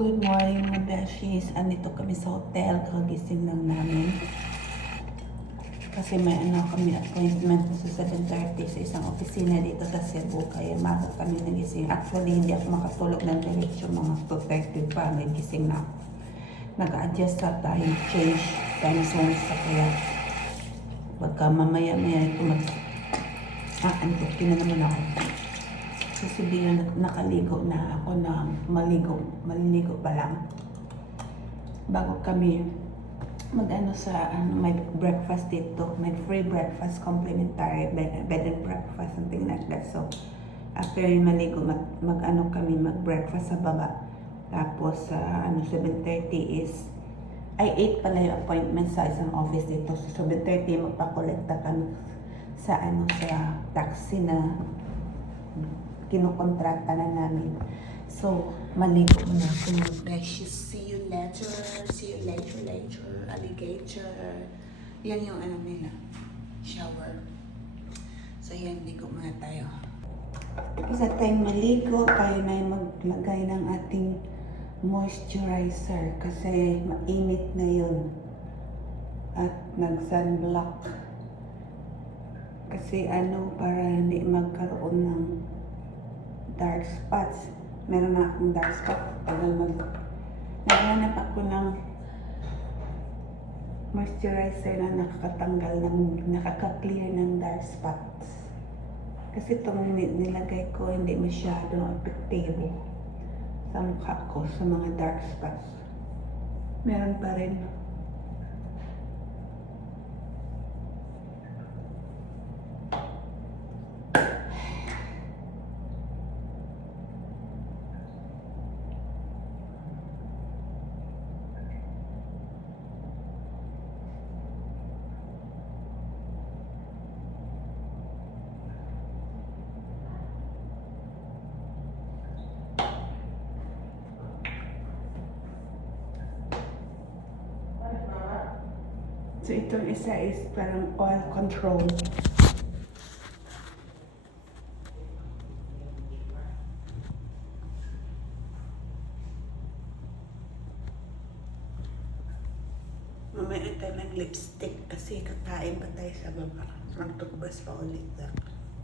Good morning mga beshies. Andito kami sa hotel. Kagising lang namin. Kasi may kami appointment sa 7:30 sa isang opisina dito sa Cebu. Kaya maga kami nagising. Actually, hindi ako makatulog ng diretso. Mga 2:30 pa. Nagising na ako. Nag-adjust sa time change time zones. Kaya pagka mamaya-maya ito antukin na naman ako. Kasi biglang nakaligo na ako na maliligo pa lang. Bago kami sa may breakfast dito, may free breakfast, complimentary bed and breakfast, something like that. So, after yung maligo, mag-breakfast sa baba. Tapos, 7:30 ay 8 pala yung appointment sa isang office dito. So, 7:30 magpakolekta kami sa taxi na kinukontrata na namin. So, maligo na ako mga precious. See you later. See you later. Alligator. Yan yung nila. Shower. So, yan. Ligo muna tayo. Sa time maligo, tayo na yung maglagay ng ating moisturizer. Kasi mainit na yun. At nag-sunblock. Kasi para hindi magkaroon ng dark spots. Meron na akong dark spot. Naghanap ako ng moisturizer na nakaka-clear ng dark spots. Kasi itong nilagay ko hindi masyadong epektibo sa mukha ko sa mga dark spots. Meron pa rin. So, itong isa is parang oil control. Mamaya tayo ng lipstick kasi kakain pa tayo sa baba. Magtukbas pa ulit.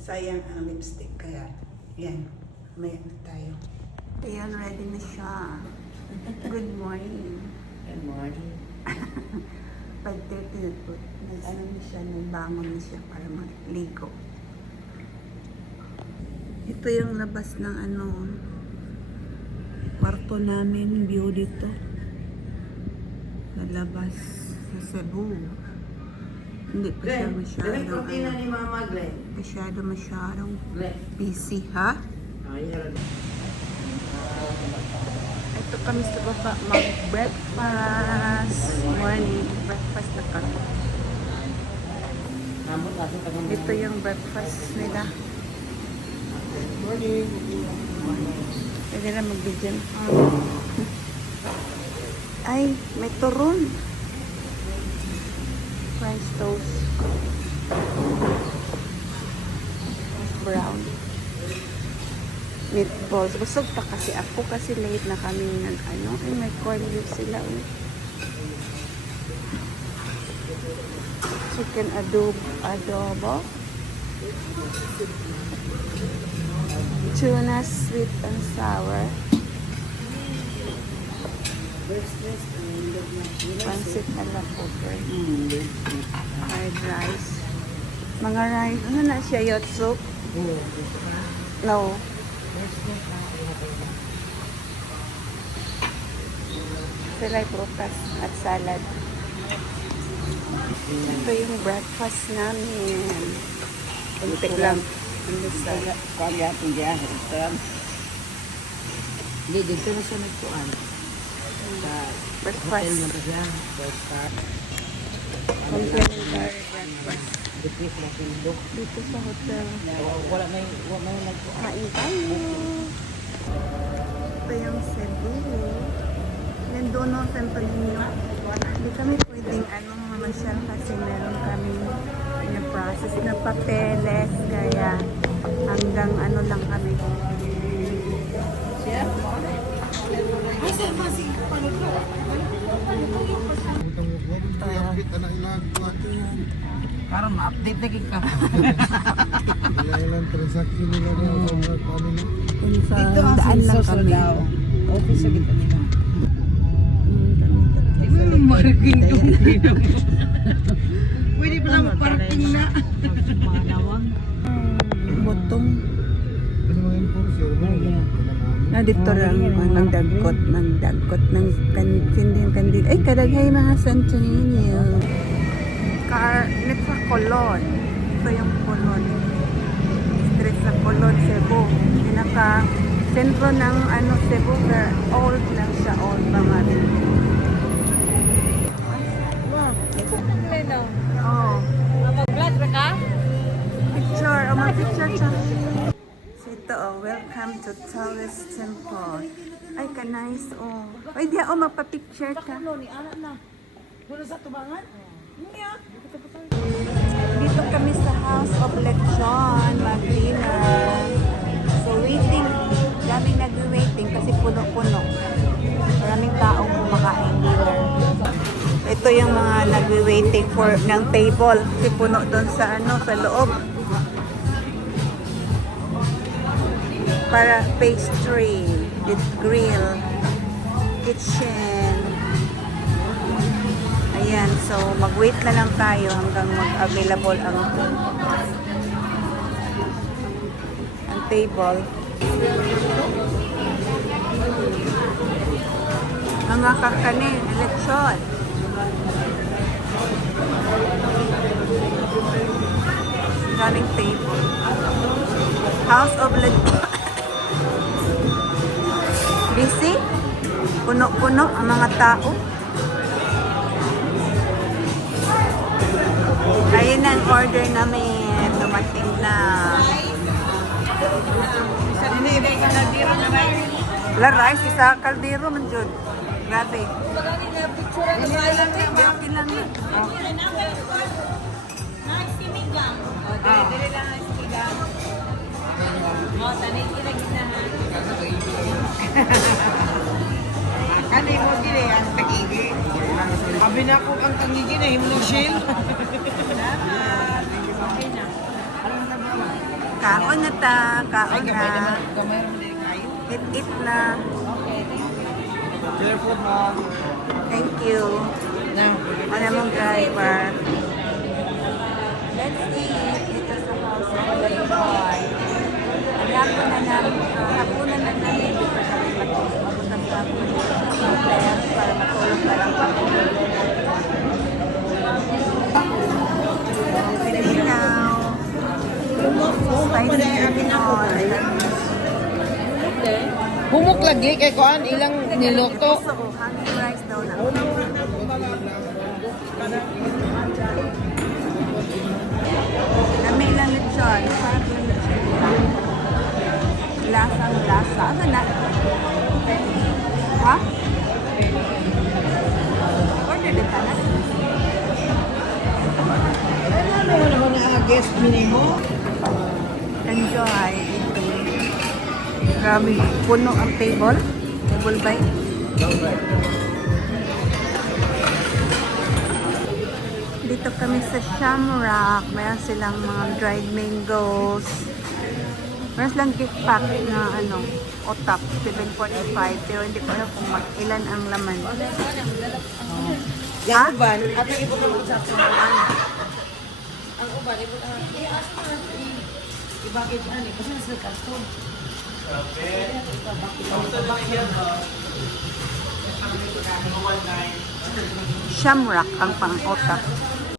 Sayang ang lipstick kaya yan. Mamaya na tayo. Ayan, ready na siya. Good morning. Good morning. 5:30 na po. Nagbangon na siya para maligo. Ito yung labas ng kwarto namin, view dito. Nalabas sa Cebu. Hindi pa siya masyadong busy, ha? Ito kami sa baba, mag-breakfast. Morning, breakfast na kami. Ito yung breakfast nila. Morning. Pwede na mag-bidyan. Ay, may turon. French toast. Brown. Meatballs. Busog pa kasi ako kasi late na kami ay may corn beef sila. Chicken adobo. Tuna sweet and sour. Pancit ala poker. Fried rice. Mga rice. Ano na siya? Yacht soup? No. Sila prutas at salad. Ito yung breakfast namin. Kuntik lang. Kaya itong biyahe. Hindi, dito na siya nagpuan. Sa Breakfast. hotel na ba siya? Complimentary breakfast. Dito sa hotel. Wala may nagpuan. Kain tayo. Ito yung Cebu. Yan doon no, Santo Niño. Hindi kami pwedeng mamasyal kasi meron kami process na papeles. Kaya hanggang lang kami. Siya? Ay, sir, Karon ma-update na gid ka. Ilang transaction nila na sa paano na. Kung sa Dito ang daan lang Silsoso kami. daw. Office sa gitna nila. Marking Pwede pa lang parking na. Mga nawang. botong. Ano mga enforcer? Na dito lang nagdagkot ng kandil. Ay, kadaghay mga Santo Niño. Net sa Colon. Ito yung Colon. Street sa Colon, Cebu. Pinaka sentro ng Cebu, pero old lang siya, old pa man. Oh. Mag-vlog ra ka? Picture, mag-picture siya. So ito, welcome to Taoist Temple. Ay, ka-nice, Ay, di magpa-picture ka. Ni ana na. Muna sa tubangan? Dito kami sa House of Lechon, mag-dinner. So, waiting. Daming nag-waiting kasi puno-puno. Maraming taong kumakain dinner. Ito yung mga nag-waiting for ng table. Kasi puno doon sa sa loob. Para pastry, grill, kitchen. Ayan, so mag-wait na lang tayo hanggang mag-available ang table. Mga kakanin, lechon. Daming table. House of Lechon. Busy? Puno-puno ang mga tao. Ayun ang order namin. Dumating na. Wala rice, isa kaldero man dyan. Grabe. Okay lang yan. Kani mo gini ang tagigi. Abi na ko ang tagigi na himong shield. Kaon na ta. Kaon na. Gamay mo din kayo. Eat na. Careful ma'am. Thank you. Na. Ano mong driver? Let's eat. Dito sa house of Lechon. Ang hapunan na namin. Dito kami magkasama para matulog na lang pa. Pilipinaw. Spicy Pinoy. Humok lagi kay kuan ilang niluto. Gusto ko, hanging rice daw na. Kami lang lechon. Sarap yung lechon. Lasang lasa. Ano na? Ha? Order din ka na? Ano mo na guest minimo? Enjoy eating. Grabe, puno ang table. Table by. Dito kami sa Shamrock. Mayroon silang mga dried mangoes. Mayroon silang gift pack na otap, 7.45. Pero hindi ko alam kung ilan ang laman. Yang uban, at ang ibon naman sa tuban. Ang uban, ibon ang ibakit ani, kasi nasa karton. Shamrock ang pang-otap.